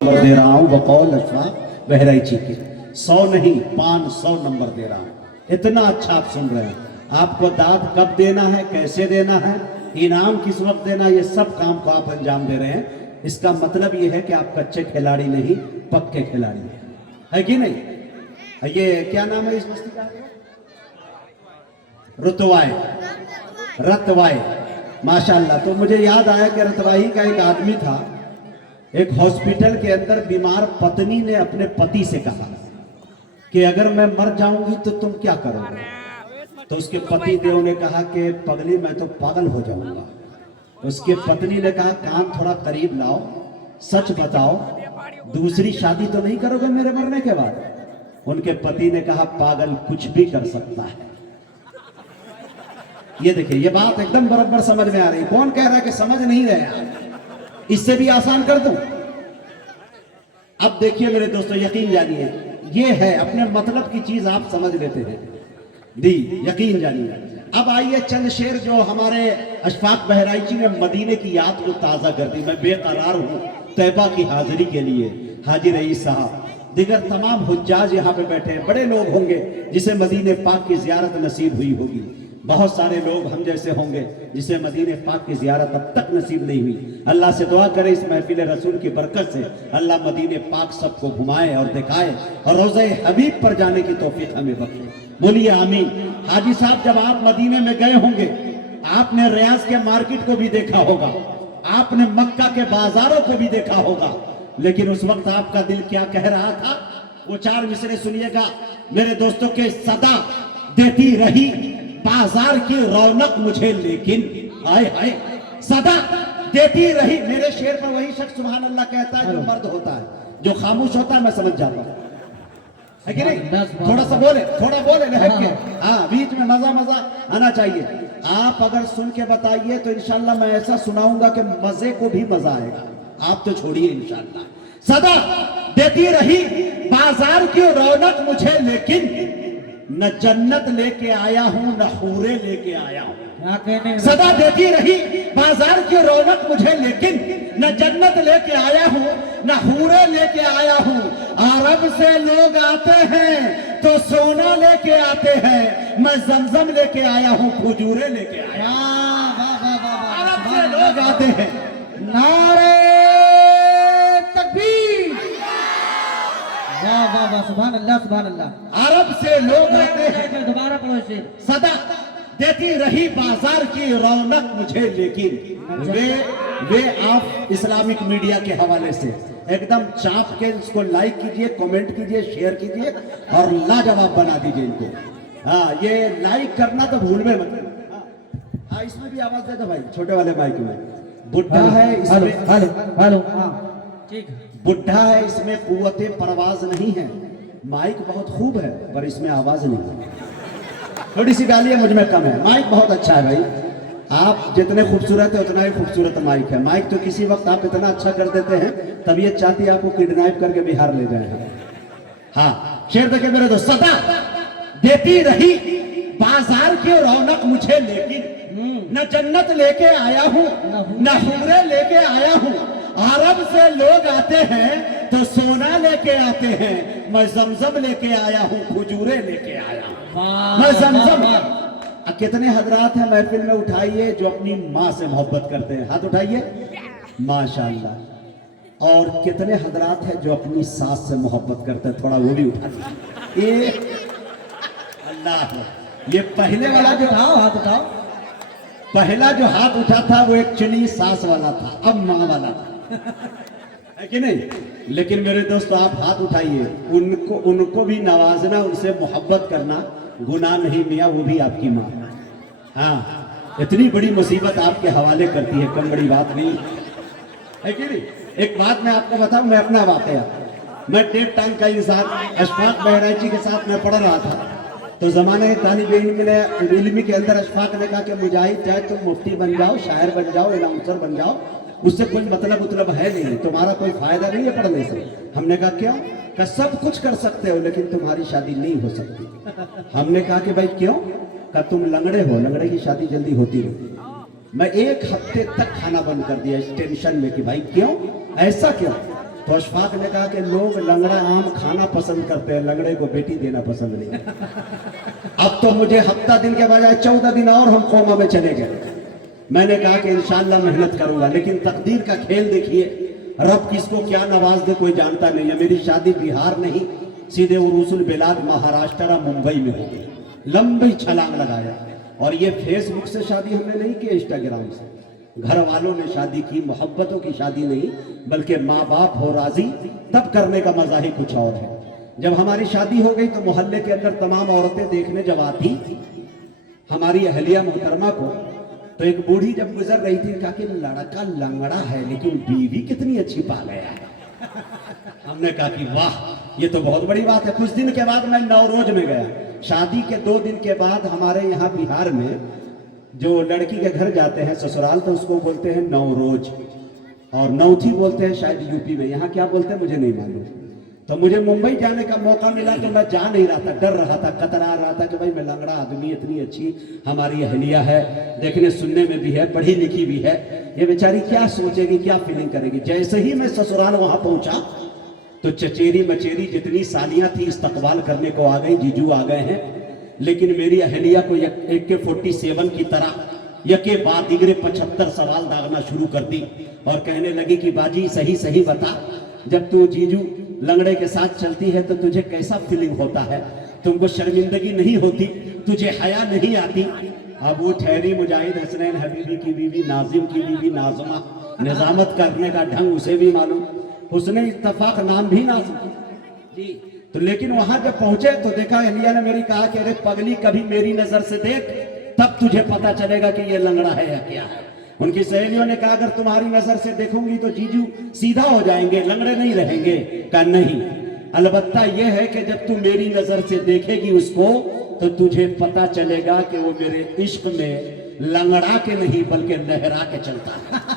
Number दे रहा हूँ बकौल अशफाक बहराइची के 100 नहीं 500 नंबर दे रहा हूँ। इतना अच्छा आप सुन रहे हैं। आपको दाद कब देना है, कैसे देना है, इनाम किस वक्त देना, ये सब काम को आप अंजाम दे रहे हैं। इसका मतलब ये है कि आप कच्चे खिलाड़ी नहीं पक्के खिलाड़ी है कि नहीं। ये क्या नाम है इस मस्ती का? रुतवाए, रतवाए, माशाल्लाह। तो मुझे याद आया कि रतवाही का एक आदमी था, एक हॉस्पिटल के अंदर बीमार पत्नी ने अपने पति से कहा कि अगर मैं मर जाऊंगी तो तुम क्या करोगे। तो उसके पति देव ने कहा कि पगली मैं तो पागल हो जाऊंगा। उसके पत्नी ने कहा कान थोड़ा करीब लाओ, सच बताओ दूसरी शादी तो नहीं करोगे मेरे मरने के बाद। उनके पति ने कहा पागल कुछ भी कर सकता है। ये देखिए, ये बात एकदम बराबर समझ में आ रही। कौन कह रहा है कि समझ नहीं रहे आप, इससे भी आसान कर दूं। अब देखिए मेरे दोस्तों, यकीन जानिए, ये है अपने मतलब की चीज आप समझ लेते हैं दी, यकीन जानिए। अब आइए चंद शेर जो हमारे अशफाक बहराइची ने मदीने की याद को ताजा कर दी। मैं बेकरार हूं तैबा की हाजिरी के लिए। हाजी रईस साहब, दिगर तमाम हुज्जाज यहाँ पे बैठे हैं। बड़े लोग होंगे जिसे मदीने पाक की जियारत नसीब हुई होगी। बहुत सारे लोग हम जैसे होंगे जिसे मदीने पाक की जियारत अब तक नसीब नहीं हुई। अल्लाह से दुआ करें इस महफिल रसूल की बरकत से अल्लाह मदीने पाक सबको घुमाए और दिखाए और रोज़े हबीब पर जाने की तौफीक हमें बख्शे। बोलिए आमीन। हाजी साहब, जब आप मदीने में गए होंगे आपने रियाज के मार्केट को भी देखा होगा, आपने मक्का के बाजारों को भी देखा होगा, लेकिन उस वक्त आपका दिल क्या कह रहा था वो 4 मिसरे सुनिएगा मेरे दोस्तों के। सदा देती रही बाजार की रौनक मुझे, लेकिन हाय हाय सदा देती रही। मेरे शेर पर वही शख्स सुभान अल्लाह कहता है जो मर्द होता है, जो खामोश होता है। मैं समझ जाता हूं, है कि नहीं? थोड़ा सा बोले, थोड़ा बोले लहक के, हाँ बीच में मजा मजा आना चाहिए। आप अगर सुन के बताइए तो इंशाल्लाह मैं ऐसा सुनाऊंगा कि मजे को भी मजा आएगा। आप तो छोड़िए इंशाल्लाह। सदा देती रही बाजार की रौनक मुझे, लेकिन न जन्नत लेके आया हूं न हूरे लेके आया हूं। सदा देती रही बाजार की रौनक मुझे, लेकिन न जन्नत लेके आया हूं न हूरे लेके आया हूं। अरब से लोग आते हैं तो सोना लेके आते हैं, मैं जमजम लेके आया हूं, खजूरे लेके आया। अरब से लोग आते हैं, नारे तकबीर, वाह वाह वाह, सुभान अल्लाह सुभान अल्लाह। अरब से लोग आते हैं, दोबारा पढ़ो शेर। सदा देती रही बाजार की रौनक मुझे, लेकिन वे आप इस्लामिक मीडिया के हवाले से एकदम चाप के इसको लाइक कीजिए, कमेंट कीजिए, शेयर कीजिए और लाजवाब बना दीजिए इनको। हाँ, ये लाइक करना तो भूल में मत। हाँ, इसमें भी आवाज दे दो भाई, छोटे वाले माइक में। बुढ़ा है इसमें, हेलो हाँ ठीक, बुढ़ा है इसमें कुव्वते परवाज नहीं है। माइक बहुत खूब है पर इसमें आवाज नहीं है। थोड़ी सी गालियां मुझ में कम है। माइक बहुत अच्छा है भाई, आप जितने खूबसूरत है उतना ही खूबसूरत माइक है। माइक तो किसी वक्त आप इतना अच्छा कर देते हैं तबीयत चाहती है आपको किडनैप करके बिहार ले जाए। हाँ, शेर देखिए मेरे दोस्त, सदा देती रही बाजार की रौनक मुझे, लेकिन न जन्नत लेके आया हूं न हूरे लेके आया हूं। अरब से लोग आते हैं तो सोना लेके आते हैं, मैं जमजम लेके आया हूं, खजूरे लेके आया हूं, मैं जमजम। कितने हजरात हैं महफिल में, उठाइए जो अपनी माँ से मोहब्बत करते हैं, हाथ उठाइए माशाल्लाह। और कितने हजरात हैं जो अपनी सास से मोहब्बत करते हैं, थोड़ा वो भी उठा दीजिए। अल्लाह, ये पहले वाला जो उठाओ, हाथ उठाओ। पहला जो हाथ उठा था वो एक्चुअली सास वाला था, अब माँ वाला था, है कि नहीं? लेकिन मेरे दोस्तों आप हाथ उठाइए, उनको भी नवाजना, उनसे मोहब्बत करना गुनाह नहीं मियाँ, वो भी आपकी माँ। हाँ, इतनी बड़ी मुसीबत आपके हवाले करती है, कम बड़ी बात नहीं है कि नहीं? एक बात मैं आपको बताऊं, मैं अपना वाकया, मैं टेप टांग का इंसान अशफाक बहराइची के साथ मैं पढ़ रहा था, तो जमाने के तालिब इल्मी के अंदर अशफाक ने कहा कि मुजाहिद चाहे तुम मुफ्ती बन जाओ, शायर बन जाओ, अनाउंसर बन जाओ, उससे कोई मतलब है नहीं, तुम्हारा कोई फायदा नहीं है पढ़ने से। हमने कहा क्यों? कि सब कुछ कर सकते हो लेकिन तुम्हारी शादी नहीं हो सकती। हमने कहा कि भाई क्यों? कि तुम लंगड़े हो, लंगड़े की शादी जल्दी होती रहती। मैं 1 हफ्ते तक खाना बंद कर दिया इस टेंशन में कि भाई क्यों, ऐसा क्यों? तो अशफाक ने कहा कि लोग लंगड़ा आम खाना पसंद करते हैं, लंगड़े को बेटी देना पसंद नहीं। अब तो मुझे हफ्ता दिन के बजाय 14 दिन और हम कोमा में चले गए। मैंने कहा कि इंशाल्लाह मेहनत करूंगा, लेकिन तकदीर का खेल देखिए, रब किसको क्या नवाज दे कोई जानता नहीं है। मेरी शादी बिहार नहीं, सीधे उरूसुल बिलाद महाराष्ट्र मुंबई में हो गई। लंबी छलांग लगाया, और ये फेसबुक से शादी हमने नहीं की, इंस्टाग्राम से। घर वालों ने शादी की, मोहब्बतों की शादी नहीं, बल्कि माँ बाप हो राजी तब करने का मजा ही कुछ और है। जब हमारी शादी हो गई तो मोहल्ले के अंदर तमाम औरतें देखने जब आती हमारी अहलिया मोहतरमा को, तो एक बूढ़ी जब गुजर रही थी, कहा कि लड़का लंगड़ा है लेकिन बीवी कितनी अच्छी पा गया है। हमने कहा कि वाह, ये तो बहुत बड़ी बात है। कुछ दिन के बाद मैं नौरोज में गया। शादी के 2 दिन के बाद हमारे यहाँ बिहार में जो लड़की के घर जाते हैं ससुराल, तो उसको बोलते हैं नौरोज, और नौथी बोलते हैं शायद यूपी में, यहाँ क्या बोलते हैं मुझे नहीं मालूम। तो मुझे मुंबई जाने का मौका मिला तो मैं जा नहीं रहा था, डर रहा था, कतरा रहा था कि भाई मैं लंगड़ा आदमी, इतनी अच्छी हमारी अहलिया है, देखने सुनने में भी है, पढ़ी लिखी भी है, ये बेचारी क्या सोचेगी, क्या फीलिंग करेगी। जैसे ही मैं ससुराल वहां पहुंचा तो चचेरी मचेरी जितनी सालियां थी इस्तकबाल करने को आ गई, जीजू आ गए हैं। लेकिन मेरी अहलिया को AK-47 की तरह यके बाद दिगरे 75 सवाल दागना शुरू कर दी, और कहने लगी कि बाजी सही सही बता, जब तू जीजू लंगड़े के साथ चलती है तो तुझे कैसा फीलिंग होता है, तुमको शर्मिंदगी नहीं होती, तुझे हया नहीं आती। अब वो ठहरी मुजाहिद हसनैन हबीबी की बीवी, नाजिम की बीवी नाज़मा, निजामत करने का ढंग उसे भी मालूम, उसने इत्तफाक नाम भी नाजिम जी। तो लेकिन वहां जब पहुंचे तो देखा, अहलिया ने मेरी कहा कि अरे पगली कभी मेरी नजर से देख, तब तुझे पता चलेगा कि ये लंगड़ा है या क्या है। उनकी सहेलियों ने कहा अगर तुम्हारी नजर से देखूंगी तो जीजू सीधा हो जाएंगे, लंगड़े नहीं रहेंगे। कहा नहीं, अलबत्ता यह है कि जब तू मेरी नजर से देखेगी उसको तो तुझे पता चलेगा कि वो मेरे इश्क में लंगड़ा के नहीं बल्कि लहरा के चलता है।